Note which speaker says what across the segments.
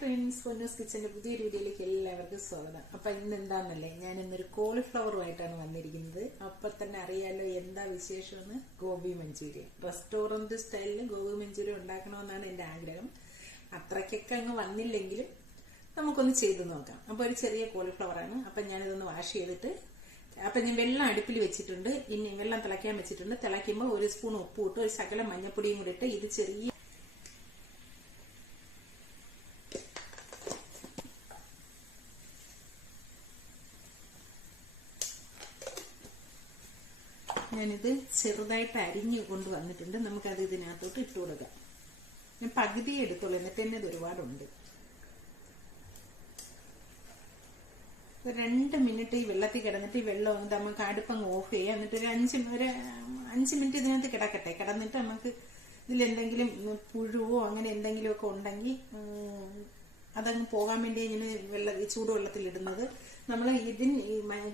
Speaker 1: Friends Ponnoos കിച്ചന്റെ പുതിയൊരു വീഡിയോയിലേക്ക് എല്ലാവർക്കും സ്വാഗതം. അപ്പൊ ഇന്ന് എന്താണെന്നല്ലേ ഞാൻ ഇന്നൊരു കോളിഫ്ലവറുമായിട്ടാണ് വന്നിരിക്കുന്നത്. അപ്പൊ തന്നെ അറിയാലോ എന്താ വിശേഷമെന്ന്? ഗോബി മഞ്ചൂരിയൻ. റെസ്റ്റോറന്റ് സ്റ്റൈലിൽ ഗോബി മഞ്ചൂരിയൻ ഉണ്ടാക്കണമെന്നാണ് എന്റെ ആഗ്രഹം. അത്രയ്ക്കൊക്കെ അങ്ങ് വന്നില്ലെങ്കിലും നമുക്കൊന്ന് ചെയ്തു നോക്കാം. അപ്പോൾ ഒരു ചെറിയ കോളിഫ്ലവറാണ് അപ്പൊ ഞാനിതൊന്ന് വാഷ് ചെയ്തിട്ട് അപ്പൊ ഞാൻ വെള്ളം അടുപ്പിൽ വെച്ചിട്ടുണ്ട്. ഇനി വെള്ളം തിളയ്ക്കാൻ വെച്ചിട്ടുണ്ട്. തിളയ്ക്കുമ്പോൾ ഒരു സ്പൂൺ ഉപ്പ് ഇട്ട് ഒരു ശകലം മഞ്ഞപ്പൊടിയും കൂടി ഇട്ട് ഇത് ചെറിയ ഞാനിത് ചെറുതായിട്ട് അരിഞ്ഞു കൊണ്ടുവന്നിട്ടുണ്ട് നമുക്കത് ഇതിനകത്തോട്ട് ഇട്ട് കൊടുക്കാം. ഞാൻ പകുതി എടുത്തോളൂ എന്നിട്ട് തന്നെ ഇത് ഒരുപാടുണ്ട്. ഒരു രണ്ട് മിനിറ്റ് ഈ വെള്ളത്തിൽ കിടന്നിട്ട് ഈ വെള്ളം ഒന്ന് നമുക്ക് അടുപ്പങ്ങ് ഓഫ് ചെയ്യാം. എന്നിട്ട് ഒരു അഞ്ച് ഒരു അഞ്ച് മിനിറ്റ് ഇതിനകത്ത് കിടക്കട്ടെ. കിടന്നിട്ട് നമുക്ക് ഇതിലെന്തെങ്കിലും പുഴുവോ അങ്ങനെ എന്തെങ്കിലുമൊക്കെ ഉണ്ടെങ്കിൽ അതങ്ങ് പോകാൻ വേണ്ടി ഇങ്ങനെ വെള്ള ഇടുന്നത്. നമ്മൾ ഇതിന്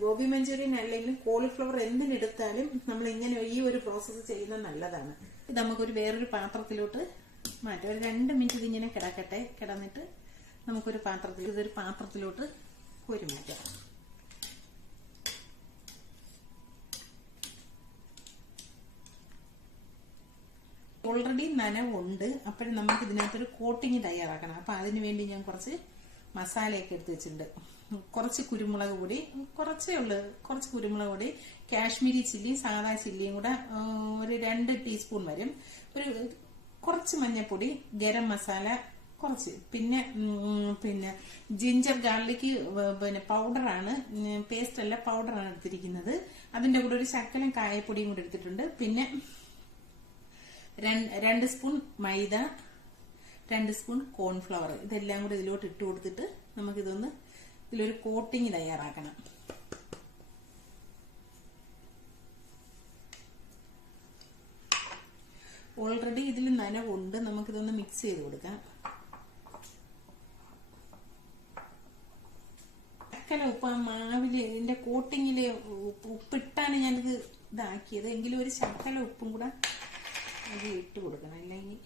Speaker 1: ഗോബി മഞ്ചൂരിയൻ അല്ലെങ്കിൽ കോളിഫ്ലവർ എന്തിനെടുത്താലും നമ്മൾ ഇങ്ങനെ ഈ ഒരു പ്രോസസ്സ് ചെയ്യുന്നത് നല്ലതാണ്. ഇത് നമുക്കൊരു വേറൊരു പാത്രത്തിലോട്ട് മാറ്റാം. ഒരു രണ്ട് മിനിറ്റ് ഇതിങ്ങനെ കിടക്കട്ടെ. കിടന്നിട്ട് നമുക്കൊരു പാത്രത്തിൽ ഇതൊരു പാത്രത്തിലോട്ട് കോരി മാറ്റാം. ഓൾറെഡി നനവുണ്ട്. അപ്പോഴും നമുക്ക് ഇതിനകത്തൊരു കോട്ടിങ് തയ്യാറാക്കണം. അപ്പൊ അതിന് വേണ്ടി ഞാൻ കുറച്ച് മസാലയൊക്കെ എടുത്ത് വെച്ചിട്ടുണ്ട്. കുറച്ച് കുരുമുളക് പൊടി കുറച്ചേ ഉള്ളു. കുറച്ച് കുരുമുളക് പൊടി കാശ്മീരി ചില്ലിയും സാദാ ചില്ലിയും കൂടെ ഒരു രണ്ട് ടീസ്പൂൺ വരും. ഒരു കുറച്ച് മഞ്ഞൾപ്പൊടി ഗരം മസാല കുറച്ച്. പിന്നെ പിന്നെ ജിഞ്ചർ ഗാർലിക് പിന്നെ പൗഡറാണ് പേസ്റ്റ് അല്ല പൗഡറാണ് എടുത്തിരിക്കുന്നത്. അതിന്റെ കൂടെ ഒരു ശക്കലം കായപ്പൊടിയും കൂടെ എടുത്തിട്ടുണ്ട്. പിന്നെ രണ്ട് സ്പൂൺ മൈദ രണ്ട് സ്പൂൺ കോൺഫ്ലവർ. ഇതെല്ലാം കൂടി ഇതിലോട്ട് ഇട്ട് കൊടുത്തിട്ട് നമുക്കിതൊന്ന് ഇതിലൊരു കോട്ടിങ് തയ്യാറാക്കണം. ഓൾറെഡി ഇതിൽ നനവുണ്ട്. നമുക്കിതൊന്ന് മിക്സ് ചെയ്ത് കൊടുക്കാം. ചക്കല ഉപ്പ് ആ മാവിൽ ഇതിന്റെ കോട്ടിങ്ങിൽ ഉപ്പ് ഉപ്പിട്ടാണ് ഞാനിത് ഇതാക്കിയത്. എങ്കിലും ഒരു ചക്കല ഉപ്പും കൂടെ അത് ഇട്ട് കൊടുക്കണം. അല്ല അല്ലെങ്കിൽ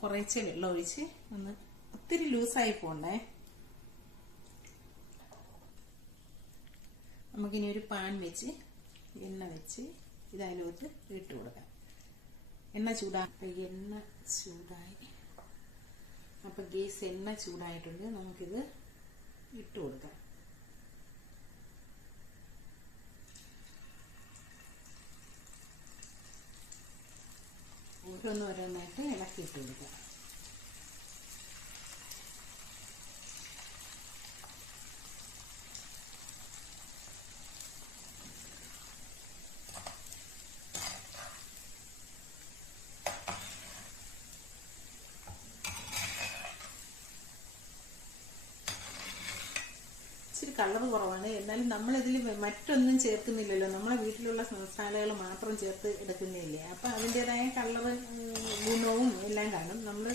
Speaker 1: കുറേശ്ശെ വെള്ളം ഒഴിച്ച് ഒന്ന് ഒത്തിരി ലൂസായി പോണ്ടേ. നമുക്കിനി ഒരു പാൻ വെച്ച് എണ്ണ വെച്ച് ഇതായാലും ഇട്ട് കൊടുക്കാം. എണ്ണ ചൂടാ. എണ്ണ ചൂടായി. അപ്പൊ ഗ്യാസ് എണ്ണ ചൂടായിട്ടുണ്ട്. നമുക്കിത് ഇട്ട് കൊടുക്കാം. ഓരോന്നോരോന്നായിട്ട് ഇളക്കി ഇട്ട് കൊടുക്കാം. ഇച്ചിരി കളർ കുറവാണ്. എന്നാലും നമ്മളിതിൽ മറ്റൊന്നും ചേർക്കുന്നില്ലല്ലോ. നമ്മളെ വീട്ടിലുള്ള മസാലകൾ മാത്രം ചേർത്ത് എടുക്കുന്നില്ലേ? അപ്പം അതിന്റെതായ കളർ ഗുണവും എല്ലാം കാണും. നമ്മൾ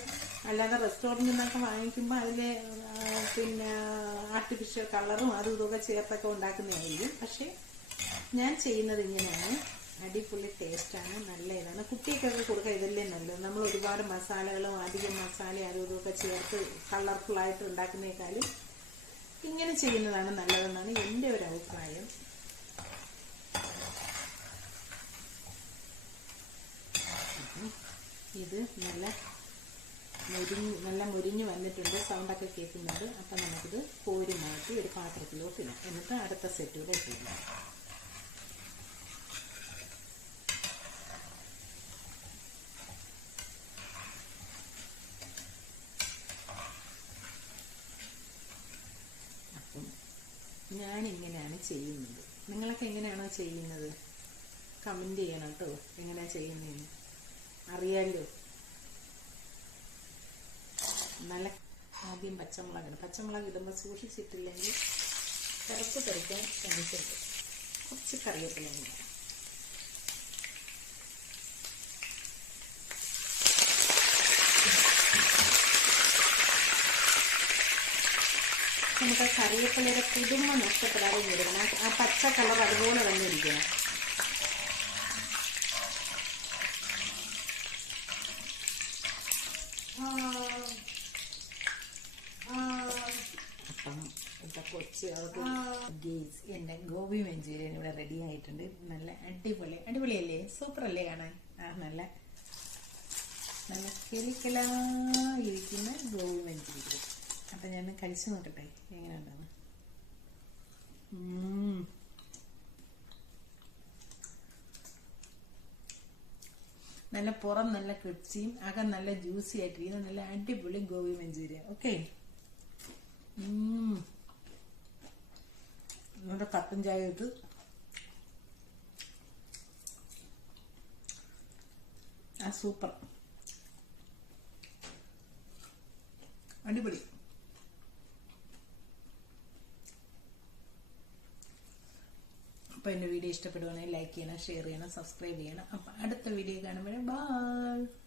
Speaker 1: അല്ലാതെ റെസ്റ്റോറന്റിൽ നിന്നൊക്കെ വാങ്ങിക്കുമ്പോൾ അതിൽ പിന്നെ ആർട്ടിഫിഷ്യൽ കളറും അതും ഇതൊക്കെ ചേർത്തൊക്കെ ഉണ്ടാക്കുന്നതായിരിക്കും. പക്ഷേ ഞാൻ ചെയ്യുന്നത് ഇങ്ങനെയാണ്. അടിപൊളി ടേസ്റ്റാണ് നല്ല ഇതാണ്. കുട്ടിയൊക്കെ കൊടുക്കാൻ ഇതല്ലേ നല്ലത്. നമ്മൾ ഒരുപാട് മസാലകളും അധികം മസാല അതും ഇതൊക്കെ ചേർത്ത് കളർഫുള്ളായിട്ട് ഉണ്ടാക്കുന്നേക്കാളും ഇങ്ങനെ ചെയ്യുന്നതാണ് നല്ലതെന്നാണ് എന്റെ ഒരു അഭിപ്രായം. ഇത് നല്ല മുരിഞ്ഞ് നല്ല മുരിഞ്ഞ് വന്നിട്ടുണ്ട്. സൗണ്ടൊക്കെ കേൾക്കുന്നുണ്ട്. അപ്പം നമുക്കിത് കോരി ഒരു പാത്രത്തിലോട്ട് ഇടാം. എന്നിട്ട് അടുത്ത സെറ്റൂടെ ഇട്ടിടാം അപ്പം ഞാൻ ഇങ്ങനെയാണ് ചെയ്യുന്നത്. നിങ്ങളൊക്കെ എങ്ങനെയാണോ ചെയ്യുന്നത്? കമന്റ് ചെയ്യണം കേട്ടോ എങ്ങനെയാണ് ചെയ്യുന്നതെന്ന്. അറിയാലോ. നല്ല ആദ്യം പച്ചമുളക് പച്ചമുളക് ഇടുമ്പോൾ സൂക്ഷിച്ചിട്ടില്ലെങ്കിൽ കുറച്ച് പറിക്കാൻ ശ്രമിച്ചിട്ടുണ്ട് കുറച്ച് കറിവേപ്പിലയും നമുക്ക് കറിവേപ്പിലയുടെ പുതുമ നഷ്ടപ്പെടാതെ ഇരിക്കണം. ആ- പച്ച കളർ അതുപോലെ തന്നെ ഇരിക്കണം അപ്പം ഇപ്പൊ കൊച്ചു ഗേസ് എന്റെ ഗോപി മഞ്ചൂരിയൻ ഇവിടെ റെഡി ആയിട്ടുണ്ട്. നല്ല അടിപൊളി അടിപൊളിയല്ലേ? സൂപ്പർ അല്ലേ കാണാൻ? ആ നല്ല നല്ല കിളിക്കലാ ഇരിക്കുന്ന ഗോപി മഞ്ചൂരിയൻ. അപ്പൊ ഞാൻ കഴിച്ചു നോക്കട്ടെ. എങ്ങനെയുണ്ടെന്ന്. ഉണ്ടെന്ന് നല്ല പുറം നല്ല ക്രിപ്സിയും അകം നല്ല ജ്യൂസി ആയിട്ടിരിക്കുന്ന. നല്ല അടിപൊളി ഗോവി മഞ്ചൂരിയൻ ഓക്കെ? നമ്മുടെ കപ്പും ചായ ഇട്ട്. ആ സൂപ്പർ. അടിപൊളി. അപ്പോൾ എന്റെ വീഡിയോ ഇഷ്ടപ്പെടുവാണെങ്കിൽ ലൈക്ക് ചെയ്യണം ഷെയർ ചെയ്യണം സബ്സ്ക്രൈബ് ചെയ്യണം. അപ്പം അടുത്ത വീഡിയോ കാണുമ്പോഴേ ബൈ